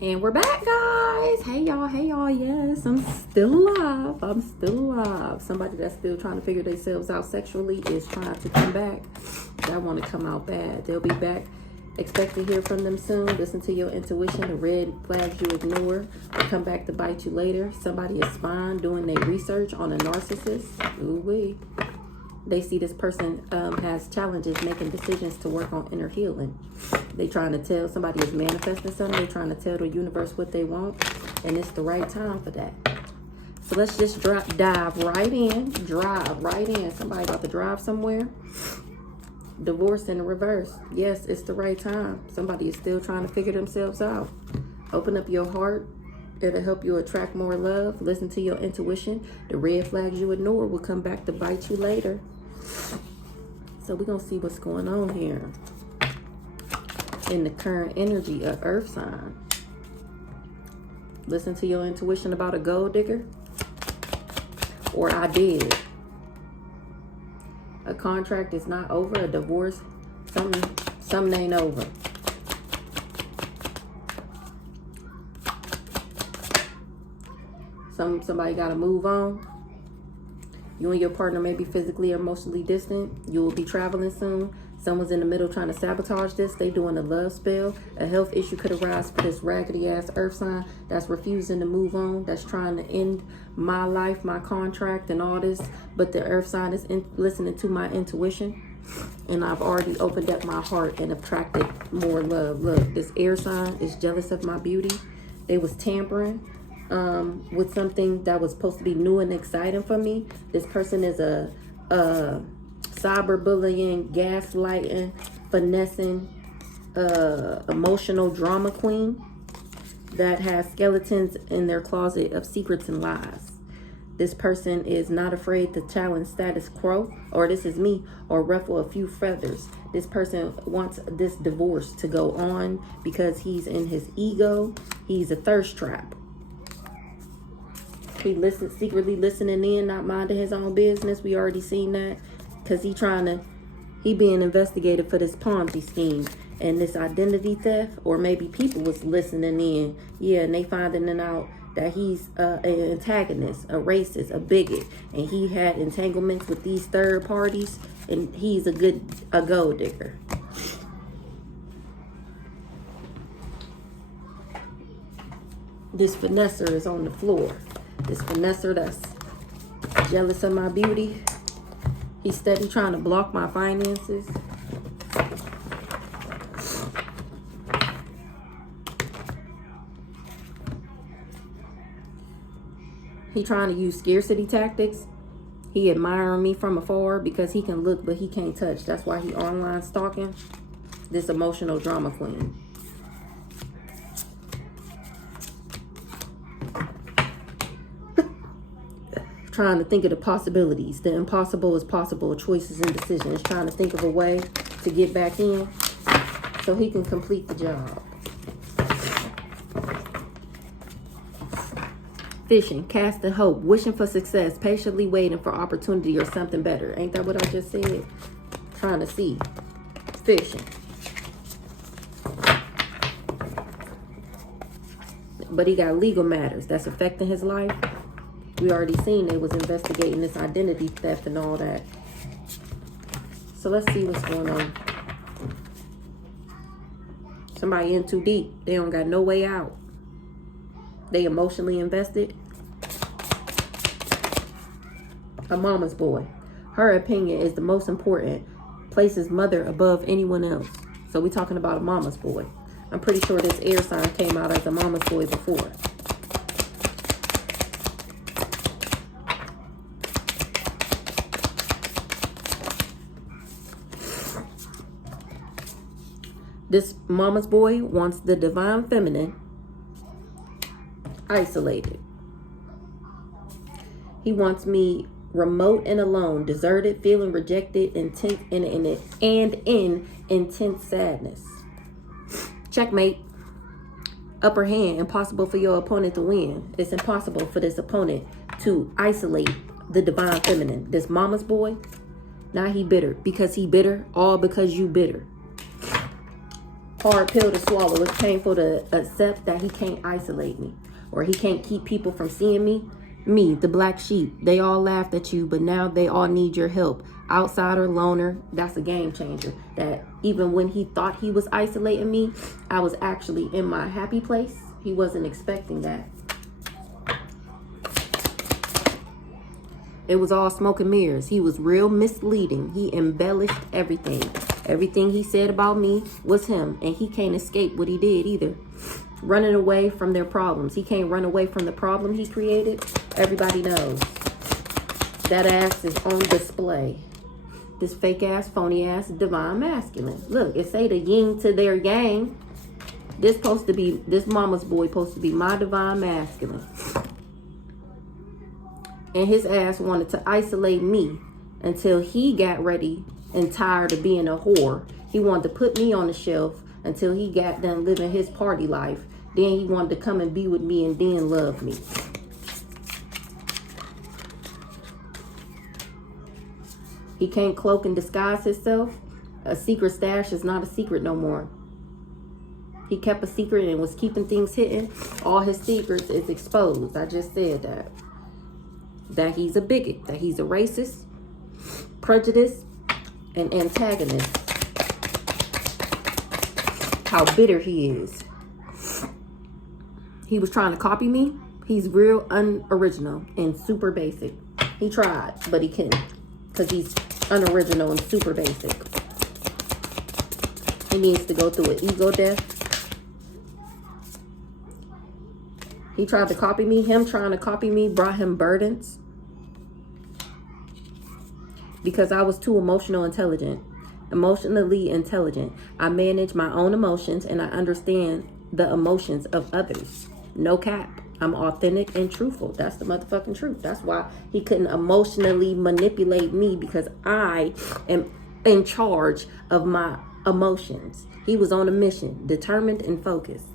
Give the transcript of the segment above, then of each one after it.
And we're back, guys. Hey y'all. Yes, I'm still alive. Somebody that's still trying to figure themselves out sexually is trying to come back. That want to come out bad. They'll be back. Expect to hear from them soon. Listen to your intuition. The red flags you ignore will come back to bite you later. Somebody is spying, doing their research on a narcissist. Ooh-wee. They see this person has challenges making decisions to work on inner healing. They trying to tell somebody is manifesting something. They trying to tell the universe what they want, and it's the right time for that. So let's just dive right in. Drive right in. Somebody about to drive somewhere. Divorce in the reverse. Yes, it's the right time. Somebody is still trying to figure themselves out. Open up your heart. It'll help you attract more love. Listen to your intuition. The red flags you ignore will come back to bite you later. So we're going to see what's going on here in the current energy of Earth sign. Listen to your intuition about a gold digger. Or I did. A contract is not over. A divorce, something ain't over. Somebody got to move on. You and your partner may be physically or emotionally distant. You will be traveling soon. Someone's in the middle trying to sabotage this. They doing a love spell. A health issue could arise for this raggedy ass earth sign that's refusing to move on. That's trying to end my life, my contract, and all this. But the earth sign is listening to my intuition. And I've already opened up my heart and attracted more love. Look, this air sign is jealous of my beauty. They was tampering with something that was supposed to be new and exciting for me. This person is a cyberbullying, gaslighting, finessing, emotional drama queen that has skeletons in their closet of secrets and lies. This person is not afraid to challenge status quo, or this is me, or ruffle a few feathers. This person wants this divorce to go on because he's in his ego. He's a thirst trap. He secretly listening in, not minding his own business. We already seen that. Because he being investigated for this Ponzi scheme and this identity theft. Or maybe people was listening in. Yeah, and they finding out that he's an antagonist, a racist, a bigot. And he had entanglements with these third parties. And he's a gold digger. This finesser is on the floor. This finesser that's jealous of my beauty. He's steady trying to block my finances. He trying to use scarcity tactics. He admiring me from afar because he can look but he can't touch. That's why he online stalking. This emotional drama queen. Trying to think of the possibilities. The impossible is possible. Choices and decisions. Trying to think of a way to get back in so he can complete the job. Fishing, casting hope, wishing for success, patiently waiting for opportunity or something better. Ain't that what I just said? Trying to see. Fishing. But he got legal matters that's affecting his life. We already seen they was investigating this identity theft and all that. So let's see what's going on. Somebody in too deep. They don't got no way out. They emotionally invested. A mama's boy. Her opinion is the most important. Places mother above anyone else. So we're talking about a mama's boy. I'm pretty sure this air sign came out as a mama's boy before. This mama's boy wants the divine feminine isolated. He wants me remote and alone, deserted, feeling rejected, intense and in intense sadness. Checkmate. Upper hand. Impossible for your opponent to win. It's impossible for this opponent to isolate the divine feminine. This mama's boy. Now he bitter. Because he bitter. All because you bitter. hard pill to swallow. It's painful to accept that he can't isolate me, or he can't keep people from seeing me. Me, the black sheep, they all laughed at you, but now they all need your help. Outsider, loner, that's a game changer. That even when he thought he was isolating me, I was actually in my happy place. He wasn't expecting that. It was all smoke and mirrors. He was real misleading. He embellished everything. Everything he said about me was him, and he can't escape what he did either. Running away from their problems. He can't run away from the problem he created. Everybody knows. That ass is on display. This fake ass, phony ass, divine masculine. Look, it say the yin to their yang. This mama's boy supposed to be my divine masculine. And his ass wanted to isolate me until he got ready and tired of being a whore. He wanted to put me on the shelf until he got done living his party life. Then he wanted to come and be with me and then love me. He can't cloak and disguise himself. A secret stash is not a secret no more. He kept a secret and was keeping things hidden. All his secrets is exposed. I just said that. That he's a bigot. That he's a racist, prejudiced, and antagonist. How bitter he is. He was trying to copy me. He's real unoriginal and super basic. He tried, but he couldn't. Because he's unoriginal and super basic. He needs to go through an ego death. He tried to copy me. Him trying to copy me brought him burdens. Because I was too emotionally intelligent. I manage my own emotions and I understand the emotions of others. No cap. I'm authentic and truthful. That's the motherfucking truth. That's why he couldn't emotionally manipulate me, because I am in charge of my emotions. He was on a mission, determined and focused.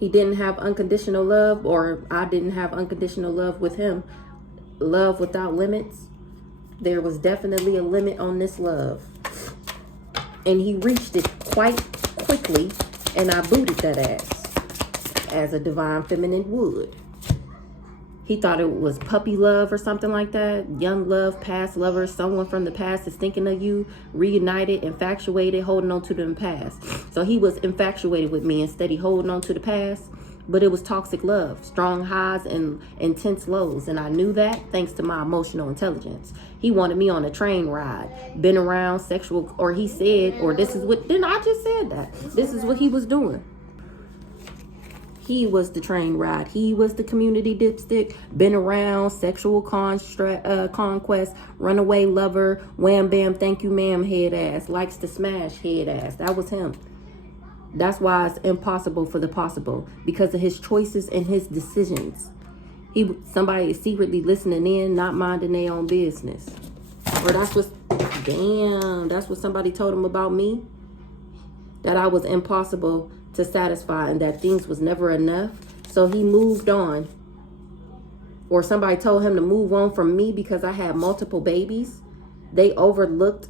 He didn't have unconditional love, or I didn't have unconditional love with him. Love without limits. There was definitely a limit on this love. And he reached it quite quickly, and I booted that ass as a divine feminine would. He thought it was puppy love or something like that. Young love, past lovers, someone from the past is thinking of you, reunited, infatuated, holding on to the past. So he was infatuated with me instead of holding on to the past. But it was toxic love, strong highs and intense lows. And I knew that thanks to my emotional intelligence. He wanted me on a train ride, been around sexual, or he said, or this is what, then I just said that. This is what he was doing. He was the train ride. He was the community dipstick, been around, sexual conquest, runaway lover, wham bam, thank you ma'am, head ass, likes to smash head ass. That was him. That's why it's impossible for the possible, because of his choices and his decisions. Somebody is secretly listening in, not minding their own business. Or that's what somebody told him about me. That I was impossible to satisfy and that things was never enough. So he moved on. Or somebody told him to move on from me because I had multiple babies. They overlooked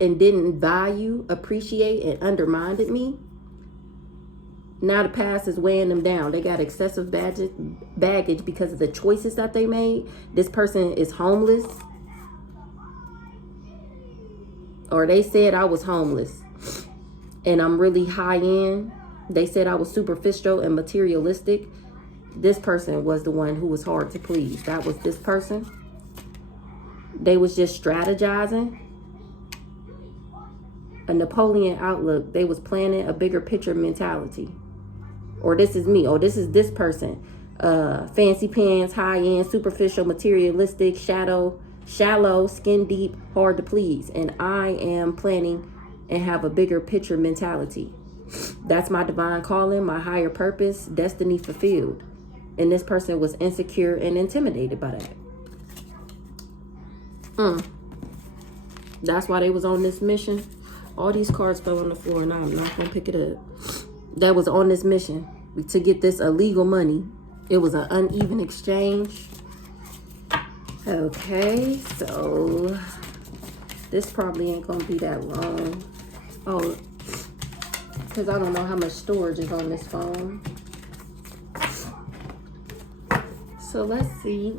and didn't value, appreciate, and undermined me. Now the past is weighing them down. They got excessive baggage because of the choices that they made. This person is homeless. Or they said I was homeless. And I'm really high end. They said I was superficial and materialistic. This person was the one who was hard to please. That was this person. They was just strategizing. A Napoleon outlook. They was planning a bigger picture mentality. Or this is me. Or this is this person. Fancy pants, high end, superficial, materialistic, shallow, skin deep, hard to please. And I am planning and have a bigger picture mentality. That's my divine calling, my higher purpose, destiny fulfilled. And this person was insecure and intimidated by that. That's why they was on this mission. All these cards fell on the floor and I'm not going to pick it up. That was on this mission to get this illegal money. It was an uneven exchange. Okay, so This probably ain't gonna be that long. Oh, because I don't know how much storage is on this phone. So let's see.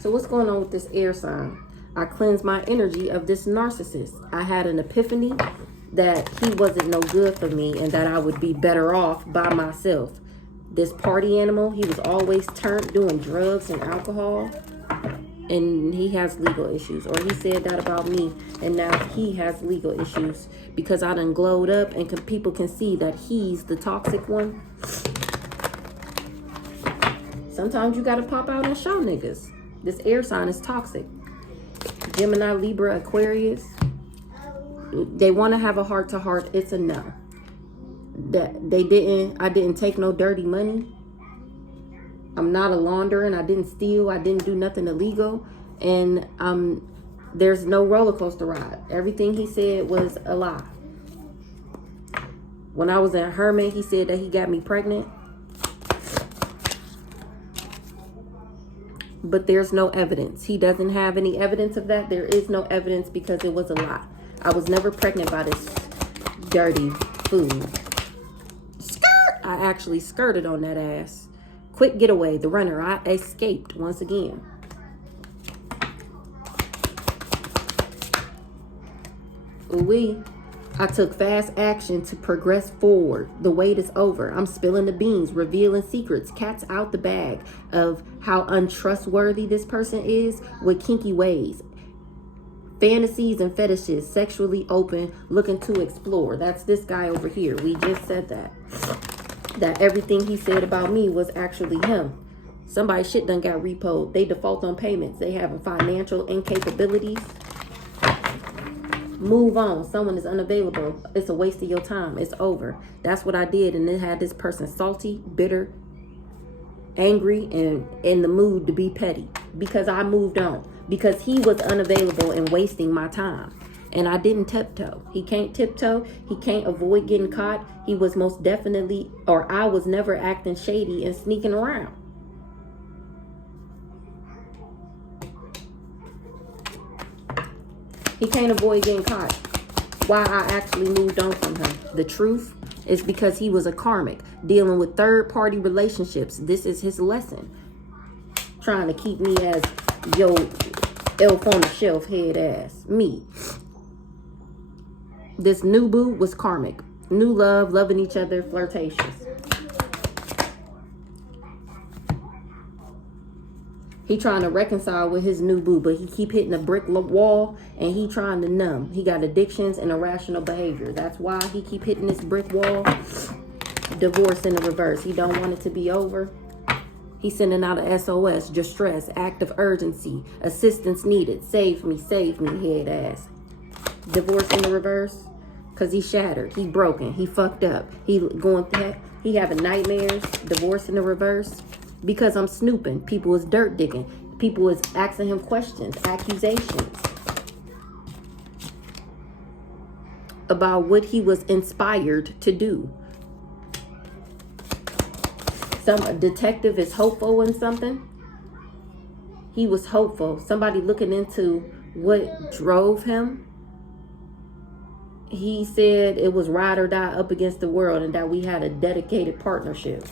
So what's going on with this air sign? I cleansed my energy of this narcissist. I had an epiphany that he wasn't no good for me and that I would be better off by myself. This party animal, he was always turned doing drugs and alcohol. And he has legal issues. Or he said that about me. And now he has legal issues because I done glowed up and people can see that he's the toxic one. Sometimes you gotta pop out and show niggas. This air sign is toxic. Gemini, Libra, Aquarius. They want to have a heart-to-heart. It's a no. That I didn't take no dirty money. I'm not a launderer. I didn't steal. I didn't do nothing illegal. And there's no roller coaster ride. Everything he said was a lie. When I was in Herman, he said that he got me pregnant. But there's no evidence. He doesn't have any evidence of that. There is no evidence because it was a lie. I was never pregnant by this dirty food. Skirt! I actually skirted on that ass. Quick getaway, the runner. I escaped once again. Ooh-wee. I took fast action to progress forward. The wait is over. I'm spilling the beans, revealing secrets, cats out the bag of how untrustworthy this person is with kinky ways. Fantasies and fetishes, sexually open, looking to explore. That's this guy over here. We just said that. That everything he said about me was actually him. Somebody shit done got repoed. They default on payments. They having financial incapabilities. Move on. Someone is unavailable. It's a waste of your time. It's over. That's what I did. And it had this person salty, bitter, angry, and in the mood to be petty. Because I moved on. Because he was unavailable and wasting my time. And I didn't tiptoe. He can't tiptoe. He can't avoid getting caught. He was most definitely, or I was never acting shady and sneaking around. He can't avoid getting caught. Why I actually moved on from him. The truth is because he was a karmic, dealing with third-party relationships. This is his lesson. Trying to keep me as yo elf on the shelf head ass. Me. This new boo was karmic. New love, loving each other, flirtatious. He trying to reconcile with his new boo, but he keep hitting a brick wall and he trying to numb. He got addictions and irrational behavior. That's why he keep hitting this brick wall. Divorce in the reverse. He don't want it to be over. He's sending out a SOS, distress, act of urgency, assistance needed. Save me, head ass. Divorce in the reverse. Because he's shattered. He broken. He fucked up. He having nightmares. Divorce in the reverse. Because I'm snooping. People is dirt digging. People is asking him questions, accusations about what he was inspired to do. Some detective is hopeful in something. He was hopeful. Somebody looking into what drove him. He said it was ride or die up against the world and that we had a dedicated partnership.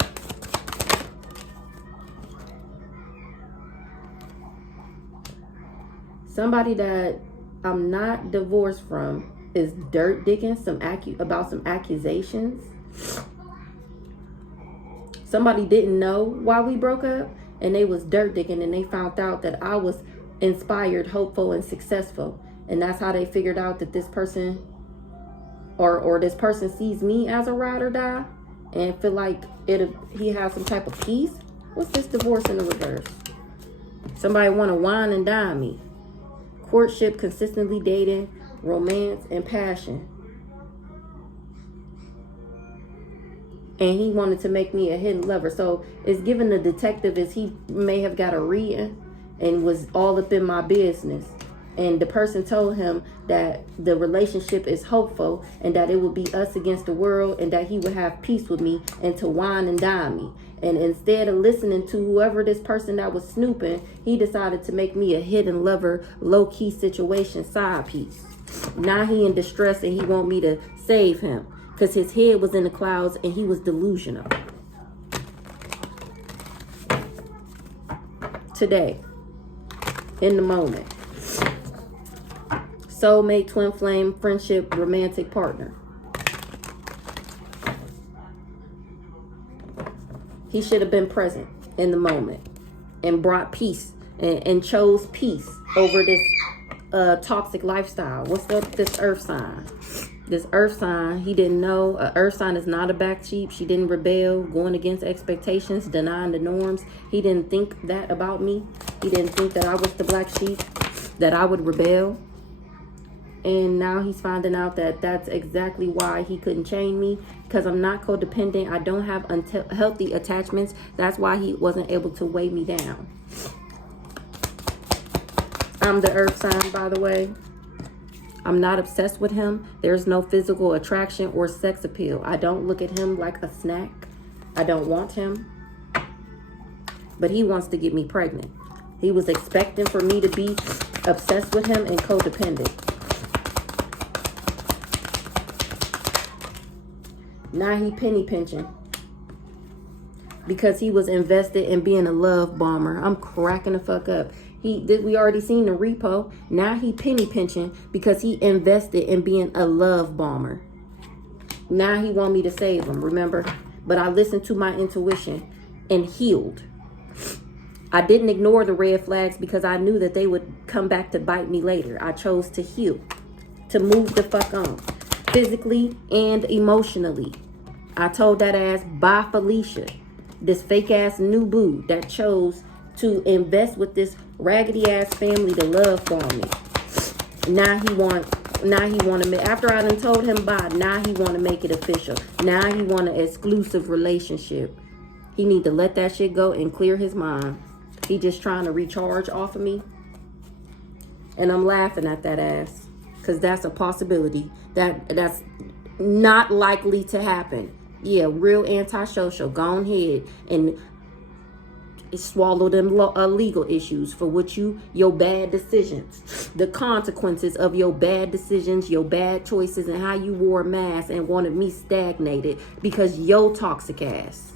Somebody that I'm not divorced from is dirt digging about some accusations. Somebody didn't know why we broke up and they was dirt digging and they found out that I was inspired, hopeful, and successful. And that's how they figured out that this person or this person sees me as a ride or die and feel like he has some type of peace. What's this divorce in the reverse? Somebody want to wine and dine me. Courtship, consistently dating, romance, and passion. And he wanted to make me a hidden lover. So it's given the detective as he may have got a reading and was all up in my business. And the person told him that the relationship is hopeful and that it would be us against the world and that he would have peace with me and to wine and dine me. And instead of listening to whoever this person that was snooping, he decided to make me a hidden lover, low-key situation side piece. Now he in distress and he want me to save him because his head was in the clouds and he was delusional. Today, in the moment. Soulmate, twin flame, friendship, romantic partner. He should have been present in the moment and brought peace and chose peace over this toxic lifestyle. What's up with this earth sign? This earth sign, he didn't know. Earth sign is not a back sheep. She didn't rebel, going against expectations, denying the norms. He didn't think that about me. He didn't think that I was the black sheep, that I would rebel. And now he's finding out that that's exactly why he couldn't chain me, because I'm not codependent. I don't have unhealthy attachments. That's why he wasn't able to weigh me down. I'm the earth sign, by the way. I'm not obsessed with him. There's no physical attraction or sex appeal. I don't look at him like a snack. I don't want him. But he wants to get me pregnant. He was expecting for me to be obsessed with him and codependent. Now he penny pinching because he was invested in being a love bomber. I'm cracking the fuck up. We already seen the repo. Now he penny pinching because he invested in being a love bomber. Now he want me to save him, remember? But I listened to my intuition and healed. I didn't ignore the red flags because I knew that they would come back to bite me later. I chose to heal, to move the fuck on, physically and emotionally. I told that ass, bye Felicia, this fake ass new boo that chose to invest with this raggedy ass family to love for me. Now he want to, after I done told him bye, now he want to make it official. Now he want an exclusive relationship. He need to let that shit go and clear his mind. He just trying to recharge off of me. And I'm laughing at that ass. Because that's a possibility. That's not likely to happen. Yeah, real antisocial. Go ahead and swallow them legal issues for what your bad decisions. The consequences of your bad decisions, your bad choices, and how you wore a mask and wanted me stagnated because your toxic ass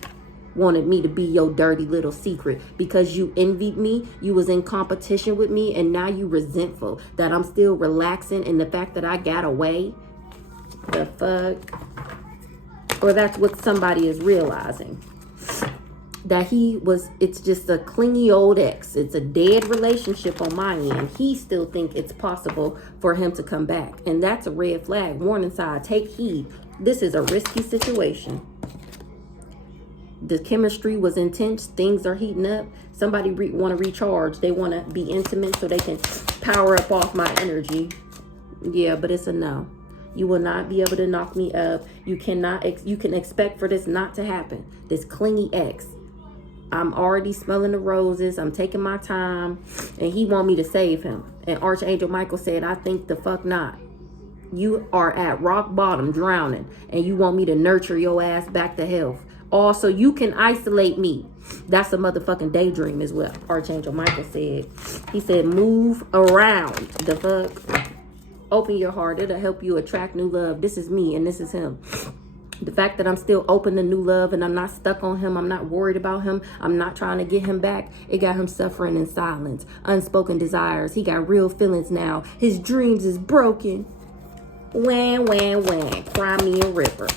wanted me to be your dirty little secret because you envied me, you was in competition with me, and now you resentful that I'm still relaxing in the fact that I got away. The fuck? Or that's what somebody is realizing. That it's just a clingy old ex. It's a dead relationship on my end. He still think it's possible for him to come back. And that's a red flag. Warning sign, take heed. This is a risky situation. The chemistry was intense. Things are heating up. Somebody want to recharge. They want to be intimate so they can power up off my energy. Yeah, but it's a no. You will not be able to knock me up. You can expect for this not to happen. This clingy ex. I'm already smelling the roses. I'm taking my time. And he want me to save him. And Archangel Michael said, I think the fuck not. You are at rock bottom, drowning. And you want me to nurture your ass back to health. Also, you can isolate me. That's a motherfucking daydream as well. Archangel Michael said. He said, move around. The fuck? Open your heart. It'll help you attract new love. This is me and this is him. The fact that I'm still open to new love and I'm not stuck on him. I'm not worried about him. I'm not trying to get him back. It got him suffering in silence. Unspoken desires. He got real feelings now. His dreams is broken. Wham, wham, wham. Cry me a river.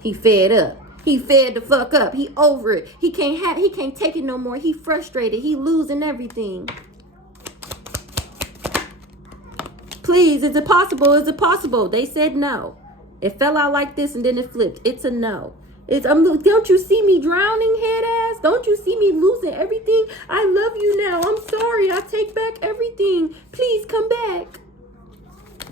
He fed up. He fed the fuck up. He over it. He can't take it no more. He frustrated. He losing everything. Please, is it possible? Is it possible? They said no. It fell out like this and then it flipped. It's a no. Don't you see me drowning, head ass? Don't you see me losing everything? I love you now. I'm sorry. I take back everything. Please come back.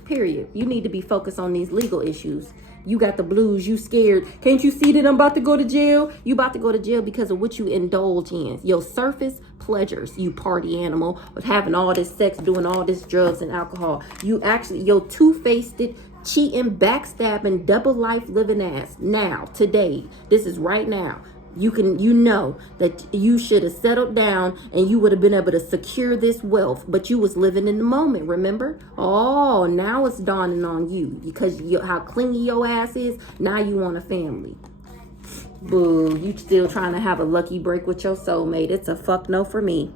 Period. You need to be focused on these legal issues. You got the blues. You scared. Can't you see that I'm about to go to jail? You about to go to jail because of what you indulge in. Your surface pleasures, you party animal, with having all this sex, doing all this drugs and alcohol. You actually, your two-faced, cheating, backstabbing, double life living ass. Now, today, this is right now. You know that you should have settled down and you would have been able to secure this wealth, but you was living in the moment, remember? Oh, now it's dawning on you because how clingy your ass is. Now you want a family. Boo, you still trying to have a lucky break with your soulmate. It's a fuck no for me.